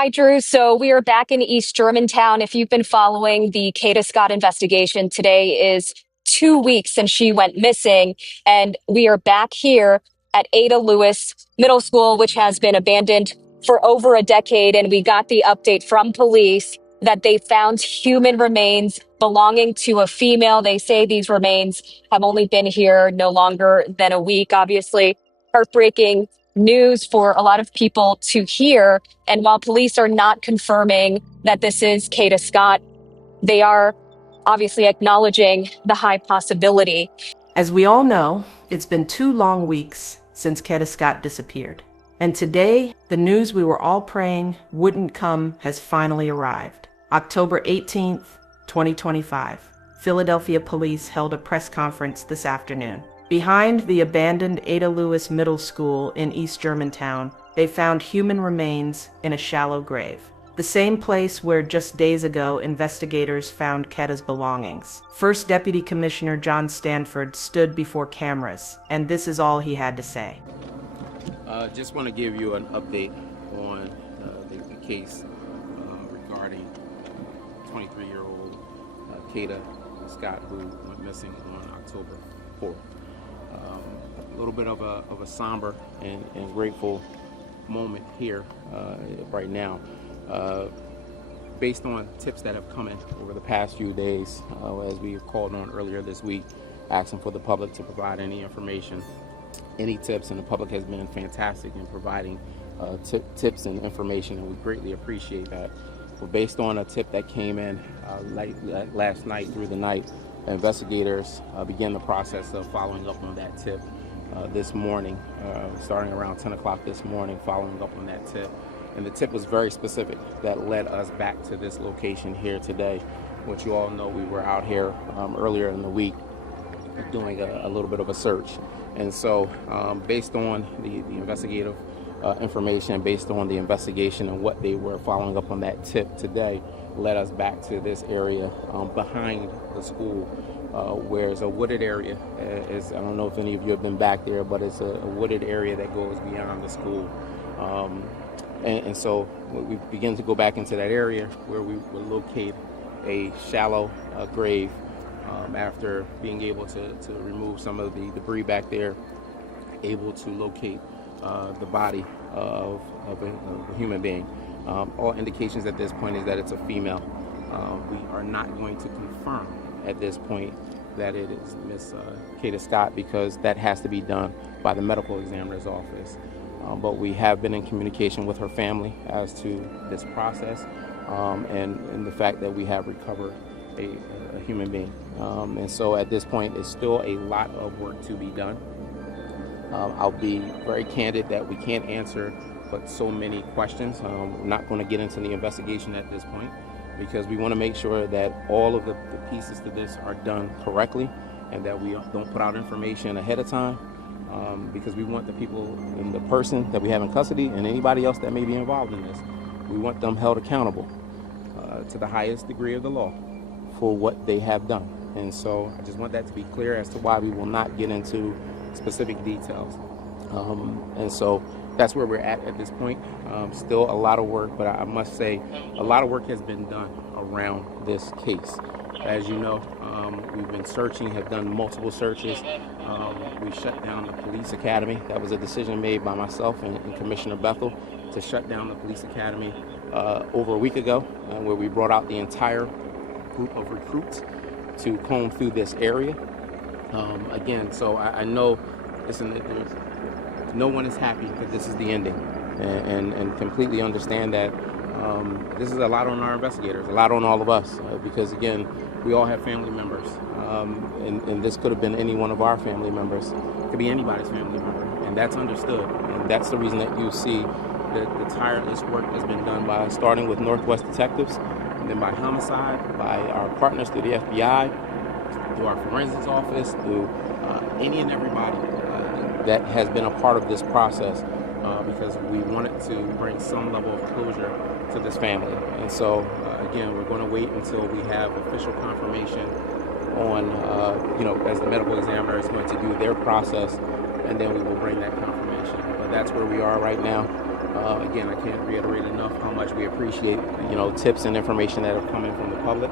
Hi, Drew. So we are back in East Germantown. If you've been following the Kada Scott investigation, today is 2 weeks since she went missing. And we are back here at Ada Lewis Middle School, which has been abandoned for over a decade. And we got the update from police that they found human remains belonging to a female. They say these remains have only been here no longer than a week. Obviously, heartbreaking news for a lot of people to hear. And while police are not confirming that this is Kada Scott, they are obviously acknowledging the high possibility. As we all know, it's been 2 long weeks since Kada Scott disappeared. And today, the news we were all praying wouldn't come has finally arrived. October 18th, 2025, Philadelphia police held a press conference this afternoon. Behind the abandoned Ada Lewis Middle School in East Germantown, they found human remains in a shallow grave. The same place where just days ago investigators found Kada's belongings. First Deputy Commissioner John Stanford stood before cameras, and this is all he had to say. Just want to give you an update on the case regarding 23-year-old Kada Scott, who went missing on October 4th. A little bit of a somber and grateful moment here right now. Based on tips that have come in over the past few days, as we called on earlier this week, asking for the public to provide any information, any tips, and the public has been fantastic in providing tips and information, and we greatly appreciate that. But based on a tip that came in last night through the night, investigators began the process of following up on that tip this morning, starting around 10 o'clock this morning, following up on that tip. And the tip was very specific that led us back to this location here today, which you all know we were out here earlier in the week doing a little bit of a search. And so based on the investigative information, based on the investigation and what they were following up on that tip today, led us back to this area behind the school, where it's a wooded area. I don't know if any of you have been back there, but it's a wooded area that goes beyond the school. And so we begin to go back into that area where we will locate a shallow grave after being able to remove some of the debris back there, able to locate the body of a human being. All indications at this point is that it's a female. We are not going to confirm at this point that it is Miss Kada Scott, because that has to be done by the medical examiner's office. But we have been in communication with her family as to this process and the fact that we have recovered a human being. And so at this point, it's still a lot of work to be done. I'll be very candid that we can't answer but so many questions. We're not going to get into the investigation at this point, because we want to make sure that all of the pieces to this are done correctly and that we don't put out information ahead of time, because we want the people and the person that we have in custody and anybody else that may be involved in this, we want them held accountable to the highest degree of the law for what they have done. And so I just want that to be clear as to why we will not get into specific details. And so that's where we're at this point. Still a lot of work, but I must say a lot of work has been done around this case. As you know, we've been searching, have done multiple searches. We shut down the police academy. That was a decision made by myself and Commissioner Bethel to shut down the police academy over a week ago, where we brought out the entire group of recruits to comb through this area. Again, so I know, listen, no one is happy that this is the ending, and completely understand that this is a lot on our investigators, a lot on all of us, because again, we all have family members, and this could have been any one of our family members. It could be anybody's family member, and that's understood. And that's the reason that you see the tireless work that's been done by starting with Northwest Detectives, and then by homicide, by our partners through the FBI, through our forensics office, through any and everybody that has been a part of this process, because we wanted to bring some level of closure to this family. And so, again, we're going to wait until we have official confirmation on, as the medical examiner is going to do their process, and then we will bring that confirmation. But that's where we are right now. Again, I can't reiterate enough how much we appreciate, tips and information that are coming from the public.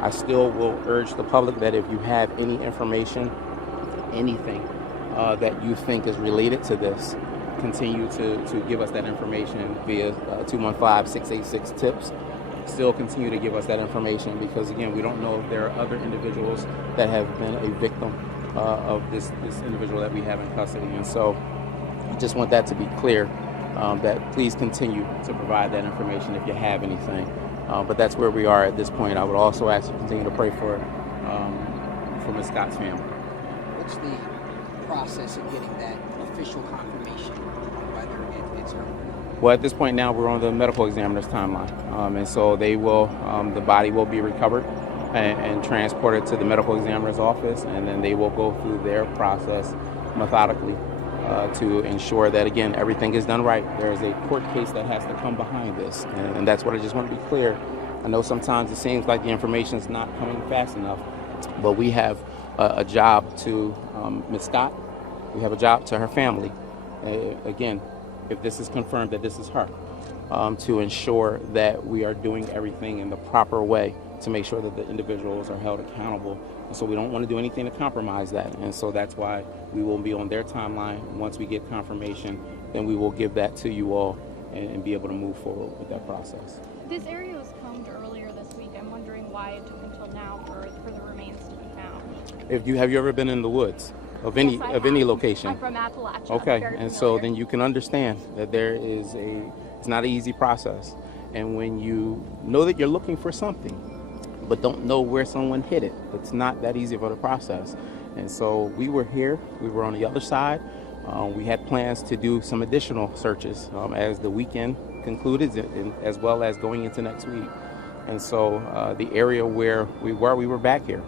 I still will urge the public that if you have any information, anything that you think is related to this, continue to give us that information via 215-686-TIPS. Still continue to give us that information because, again, we don't know if there are other individuals that have been a victim of this individual that we have in custody. And so I just want that to be clear, that please continue to provide that information if you have anything. But that's where we are at this point. I would also ask you to continue to pray for Ms. Scott's family. What's the process of getting that official confirmation on whether it's her? Well, at this point now, we're on the medical examiner's timeline. And so they will, the body will be recovered and transported to the medical examiner's office, and then they will go through their process methodically to ensure that, again, everything is done right. There is a court case that has to come behind this, and that's what I just want to be clear. I know sometimes it seems like the information is not coming fast enough, but we have a job to Ms. Scott. We have a job to her family. Again, if this is confirmed that this is her, to ensure that we are doing everything in the proper way to make sure that the individuals are held accountable. And so we don't want to do anything to compromise that. And so that's why we will be on their timeline. Once we get confirmation, then we will give that to you all and be able to move forward with that process. This area was combed earlier this week. I'm wondering why it took until now for the remains to be found. Have you ever been in the woods of any location? I'm from Appalachia. Okay, and so then you can understand that it's not an easy process. And when you know that you're looking for something, but don't know where someone hid it, it's not that easy of a process. And so we were here, we were on the other side. We had plans to do some additional searches as the weekend concluded, as well as going into next week. And so the area where we were back here.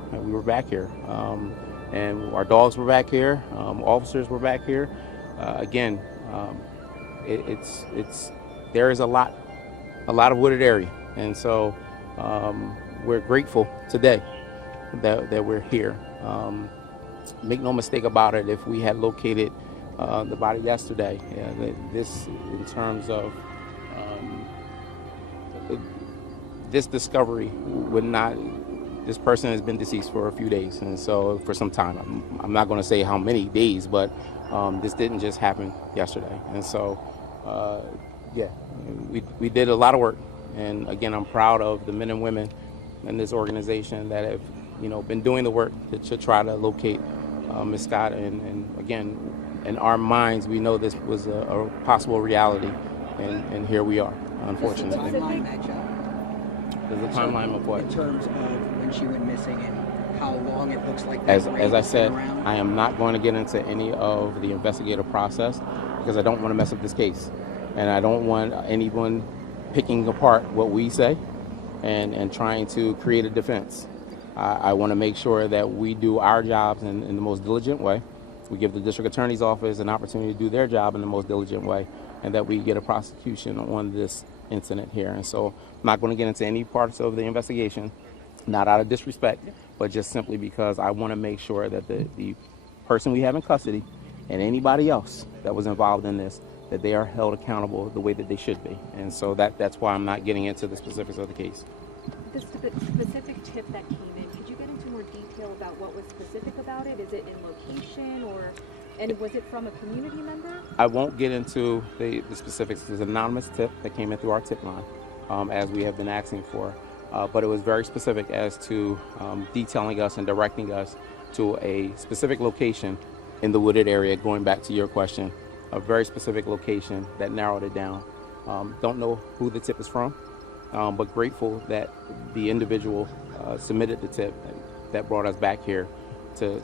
And our dogs were back here, officers were back here. Again, there is a lot of wooded area. And so we're grateful today that we're here. Make no mistake about it, if we had located the body yesterday, this in terms of this discovery would not, this person has been deceased for a few days, and so for some time. I'm not going to say how many days, but this didn't just happen yesterday. And so, we did a lot of work. And again, I'm proud of the men and women in this organization that have, been doing the work to try to locate Ms. Scott. And again, in our minds, we know this was a possible reality, and here we are, unfortunately. What's the timeline, that job? There's a timeline of what? In terms of when she went missing and how long it looks like. As I said, I am not going to get into any of the investigative process because I don't want to mess up this case, and I don't want anyone picking apart what we say and trying to create a defense. I want to make sure that we do our jobs in the most diligent way. We give the district attorney's office an opportunity to do their job in the most diligent way, and that we get a prosecution on this incident here. And so I'm not going to get into any parts of the investigation, not out of disrespect, but just simply because I want to make sure that the person we have in custody and anybody else that was involved in this, that they are held accountable the way that they should be. And so that's why I'm not getting into the specifics of the case. The specific tip that came in, could you get into more detail about what was specific about it? Is it in location and was it from a community member? I won't get into the specifics. There's an anonymous tip that came in through our tip line, as we have been asking for. But it was very specific as to detailing us and directing us to a specific location in the wooded area, going back to your question, a very specific location that narrowed it down. Don't know who the tip is from, but grateful that the individual submitted the tip that brought us back here to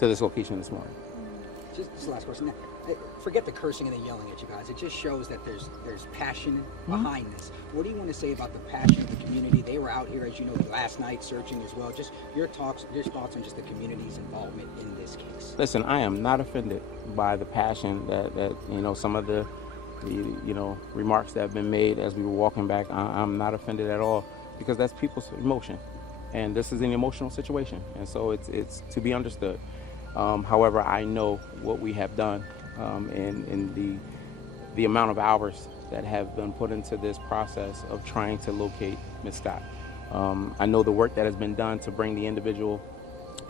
this location this morning. Just last question. Forget the cursing and the yelling at you guys. It just shows that there's passion behind this. What do you want to say about the passion of the community? They were out here, as you know, last night searching as well. Just your thoughts on just the community's involvement in this case. Listen, I am not offended by the passion that some of the remarks that have been made as we were walking back. I'm not offended at all, because that's people's emotion, and this is an emotional situation, and so it's to be understood. However, I know what we have done in the amount of hours that have been put into this process of trying to locate Ms. Scott. I know the work that has been done to bring the individual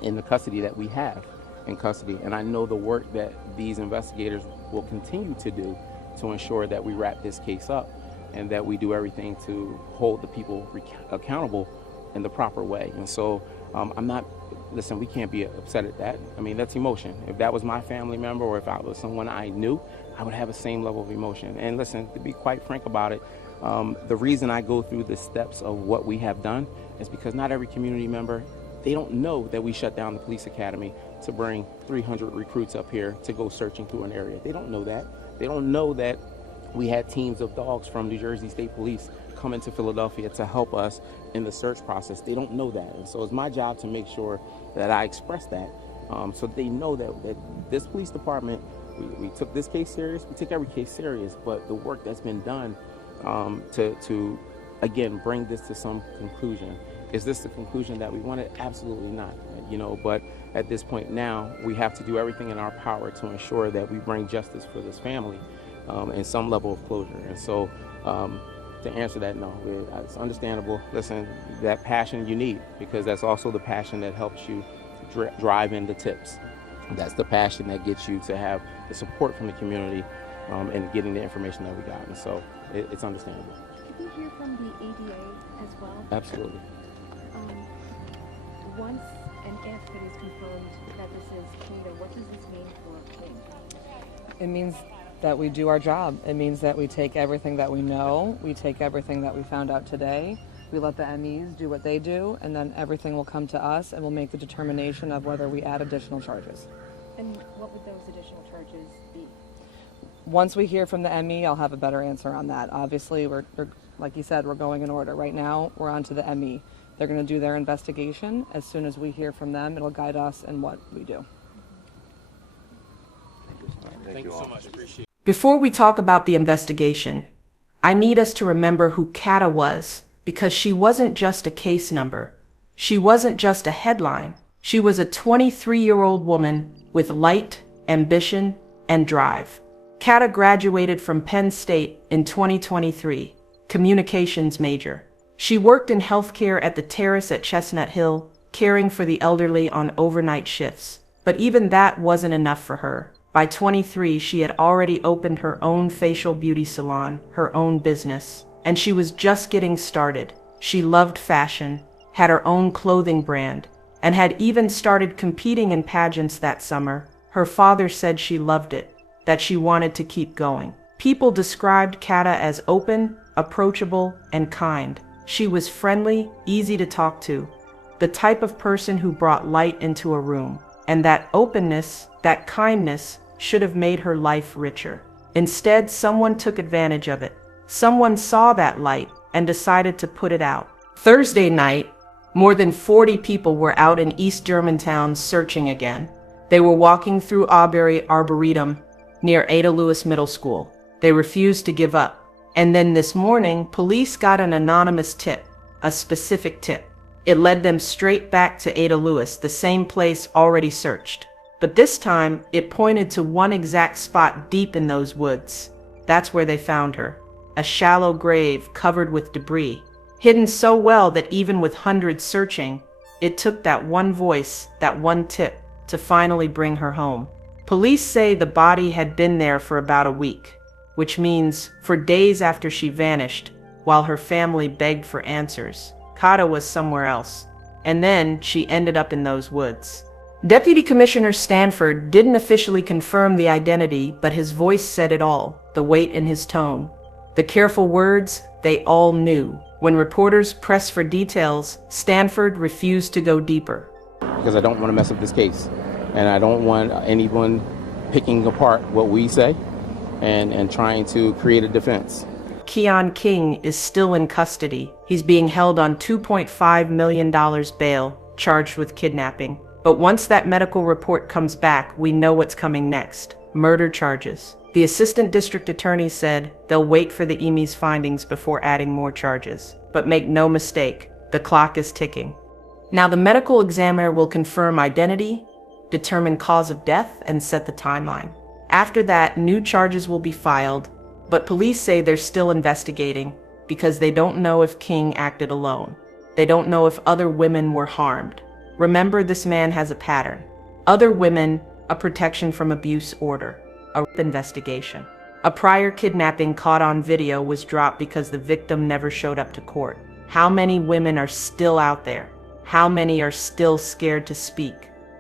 in the custody that we have in custody, and I know the work that these investigators will continue to do to ensure that we wrap this case up and that we do everything to hold the people accountable in the proper way. And so I'm not, listen, we can't be upset at that. I mean, that's emotion. If that was my family member or if I was someone I knew, I would have the same level of emotion. And listen, to be quite frank about it, the reason I go through the steps of what we have done is because not every community member, they don't know that we shut down the police academy to bring 300 recruits up here to go searching through an area. They don't know that. They don't know that we had teams of dogs from New Jersey State Police come into Philadelphia to help us in the search process. They don't know that. And so it's my job to make sure that I express that so they know that this police department, we took this case serious, we take every case serious, but the work that's been done to again, bring this to some conclusion. Is this the conclusion that we wanted? Absolutely not. But at this point now, we have to do everything in our power to ensure that we bring justice for this family and some level of closure. And so to answer that, no, it's understandable. Listen, that passion you need, because that's also the passion that helps you drive in the tips. That's the passion that gets you to have the support from the community and getting the information that we got. And so it's understandable. Could we hear from the ADA as well? Absolutely. Once and if it is confirmed that this is Kada, what does this mean for King? It means that we do our job. It means that we take everything that we know, we take everything that we found out today, we let the MEs do what they do, and then everything will come to us and we'll make the determination of whether we add additional charges. And what would those additional charges be? Once we hear from the ME, I'll have a better answer on that. Obviously, we're like you said, we're going in order. Right now, we're on to the ME. They're going to do their investigation. As soon as we hear from them, it'll guide us in what we do. Thank you so much. Appreciate it. Before we talk about the investigation, I need us to remember who Kada was, because she wasn't just a case number. She wasn't just a headline. She was a 23-year-old woman with light, ambition, and drive. Kada graduated from Penn State in 2023, communications major. She worked in healthcare at the Terrace at Chestnut Hill, caring for the elderly on overnight shifts. But even that wasn't enough for her. By 23, she had already opened her own facial beauty salon, her own business, and she was just getting started. She loved fashion, had her own clothing brand, and had even started competing in pageants that summer. Her father said she loved it, that she wanted to keep going. People described Kada as open, approachable, and kind. She was friendly, easy to talk to, the type of person who brought light into a room. And that openness, that kindness, should have made her life richer. Instead, someone took advantage of it. Someone saw that light and decided to put it out. Thursday night, more than 40 people were out in East Germantown searching again. They were walking through Aubrey Arboretum near Ada Lewis Middle School. They refused to give up. And then this morning, police got an anonymous tip, a specific tip. It led them straight back to Ada Lewis, the same place already searched. But this time, it pointed to one exact spot deep in those woods. That's where they found her. A shallow grave covered with debris, hidden so well that even with hundreds searching, it took that one voice, that one tip, to finally bring her home. Police say the body had been there for about a week, which means for days after she vanished, while her family begged for answers. Kada was somewhere else, and then she ended up in those woods. Deputy Commissioner Stanford didn't officially confirm the identity, but his voice said it all, the weight in his tone. The careful words, they all knew. When reporters pressed for details, Stanford refused to go deeper. Because I don't want to mess up this case, and I don't want anyone picking apart what we say and trying to create a defense. Keon King is still in custody. He's being held on $2.5 million bail, charged with kidnapping. But once that medical report comes back, we know what's coming next. Murder charges. The assistant district attorney said they'll wait for the EME's findings before adding more charges. But make no mistake, the clock is ticking. Now the medical examiner will confirm identity, determine cause of death, and set the timeline. After that, new charges will be filed, But police say they're still investigating because they don't know if King acted alone. They don't know if other women were harmed. Remember, this man has a pattern. Other women, a protection from abuse order, a rape investigation. A prior kidnapping caught on video was dropped because the victim never showed up to court. How many women are still out there? How many are still scared to speak?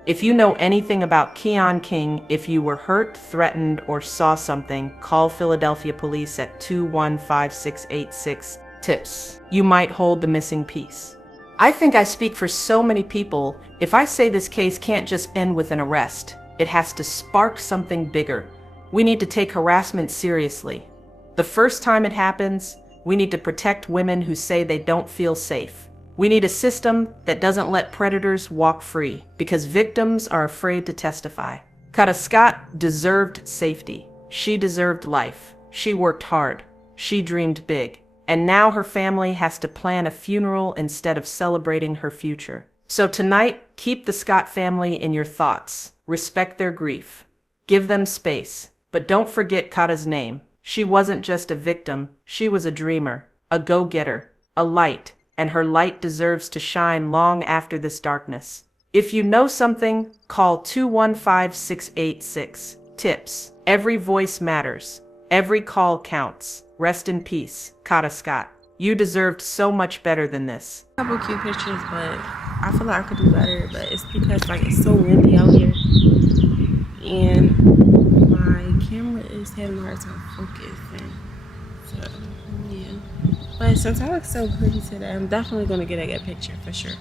If you know anything about Keon King, if you were hurt, threatened, or saw something, call Philadelphia police at 215-686 TIPS. You might hold the missing piece. I think I speak for so many people if I say this case can't just end with an arrest. It has to spark something bigger. We need to take harassment seriously. The first time it happens, we need to protect women who say they don't feel safe. We need a system that doesn't let predators walk free because victims are afraid to testify. Kada Scott deserved safety. She deserved life. She worked hard. She dreamed big. And now her family has to plan a funeral instead of celebrating her future. So tonight, keep the Scott family in your thoughts. Respect their grief. Give them space. But don't forget Kada's name. She wasn't just a victim. She was a dreamer, a go-getter, a light. And her light deserves to shine long after this darkness. If you know something, call 215-686 TIPS. Every voice matters. Every call counts. Rest in peace, Kada Scott. You deserved so much better than this. A couple cute pictures, but I feel like I could do better. But it's because it's so windy out here, and my camera is having a hard time focusing. So yeah. But since I look so pretty today, I'm definitely gonna get a good picture for sure.